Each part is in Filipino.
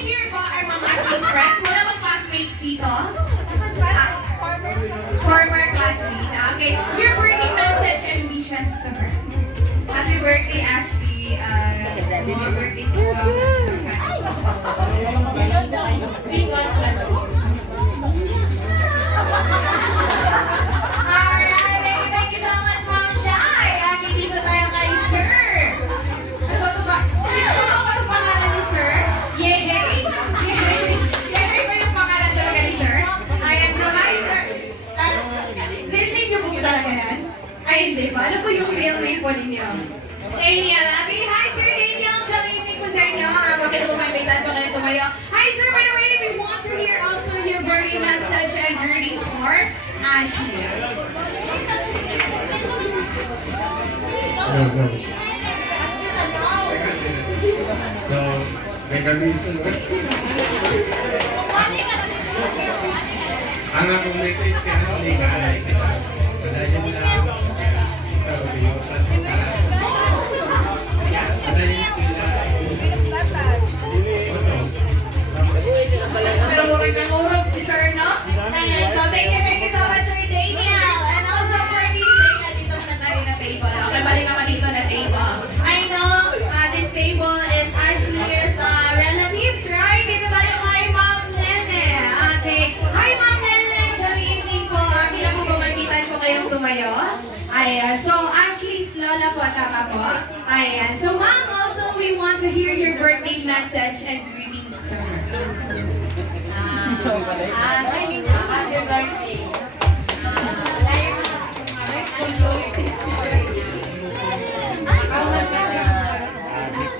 here ba are mga Ashley's friends? Wala bang classmates dito? Former classmates. Okay. Your birthday message and wishes to her. Happy birthday, Ashley. Happy birthday to you. May God bless you. Alright, thank you so much, Ma'am Shai. Okay, dito tayo kay Sir. Ano ba ito pangalan ni Sir? Yehey? Yehey ba yung pangalan talaga ni Sir? Ayan, so hi Sir. Real name niyo po ba talaga yan? Ay, hindi ba? Ano po yung real name po ninyo? Daniel. Okay, hi Sir Daniel. Siya evening ko sa inyo. Huwag na po maimbitahan ko kayo tumayo. Hi Sir, by the way, we want to hear also your birthday message and greetings for Ashley. So, may gamitin mo. Ang akong message kay Ashley ay, padayon na ikaw yung patuka. Padayon sila. Pero mukhang nangurog si Sir, no? Ayan, so thank you so much Sir Daniel. And also for this day, nandito na tayo na table. Okay, balik naman dito na table. I know this table is Ashley's relatives, right? Dito tayo kay Ma'am Nene. Okay. Hi Ma'am Nene, good evening po. Kailan po ba maibitan ko kayong tumayo? Ayan, so Ashley's lola po, tama po? Ayan, so Ma'am, also we want to hear your birthday message and greetings to her. Happy birthday.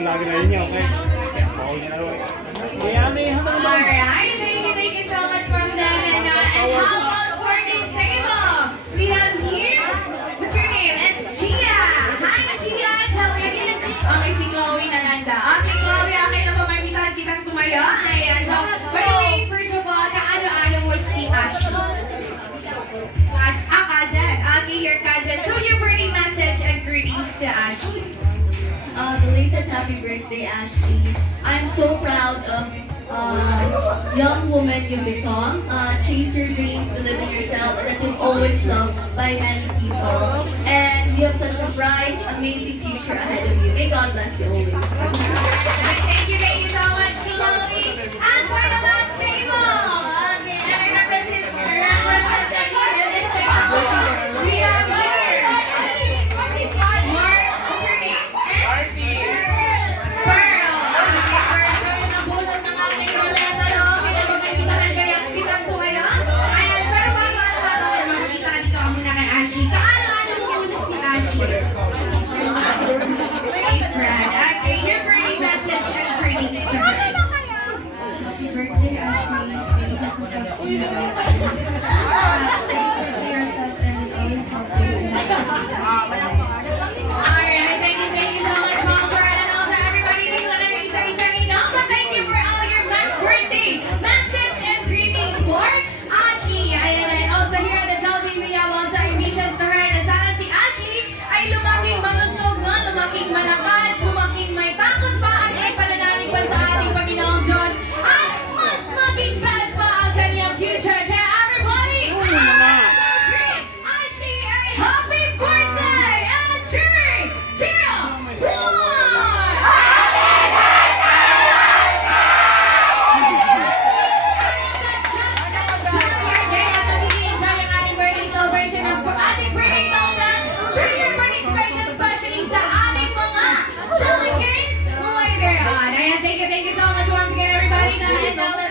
Lagi na rin niya, okay? Bawal niya na rin. Mayami, Alright, thank you so much Ma'am Nene. And how about for this table? We have here, what's your name? It's Gia. Hi Gia, okay, si Chloe Nalanda. Okay, Chloe, okay na ba maimbitahan kitang tumayo? Ayan, so, by the way, first of all, kaano-ano mo si Ashley? Cousin. Okay, your cousin. So, your birthday message and greetings to Ashley. Belated happy birthday, Ashley. I'm so proud of young woman you become. Chase your dreams, believe in yourself, and that you've always loved by many people. And you have such a bright, amazing future ahead of you. May God bless you always. Thank you so much, Chloe. And for the last table, okay, and I representing in this table also, we have here, Mark, what's her name? Pearl. Okay, Pearl, ikaw yung nabulot ng ating ruleta, no? Pinagpapagkitahan kaya kitang tumayo. Ayan, pero bago makikita ka dito ka muna kay Ashley. Kaano-ano mo muna si Ashley? Fred. Okay, your birthday message and greetings to her. Happy birthday, Ashley. Thank you so much for stay true to yourself and always help you. Alright, thank you so much, Mom Pearl, and also everybody. Hindi ko na kayo isa-isa rin, no? But thank you for all your birthday message and greetings for Ashley. Ayan, and also here at the Jollibee, we have also our wishes to her na sana si Ashley ay lumaking malusog, no? Lumaking malakas, lumaking may takot pa at may pananalig pa sa ating Panginoong Diyos. At mas maging fast pa ang kanyang future. Kaya everybody, celebrate Ashley a happy birthday! And 3, 2, 1! During your participation, especially sa ating mga Chili Kings later on. Ayan, thank you so much once again, everybody. And now let's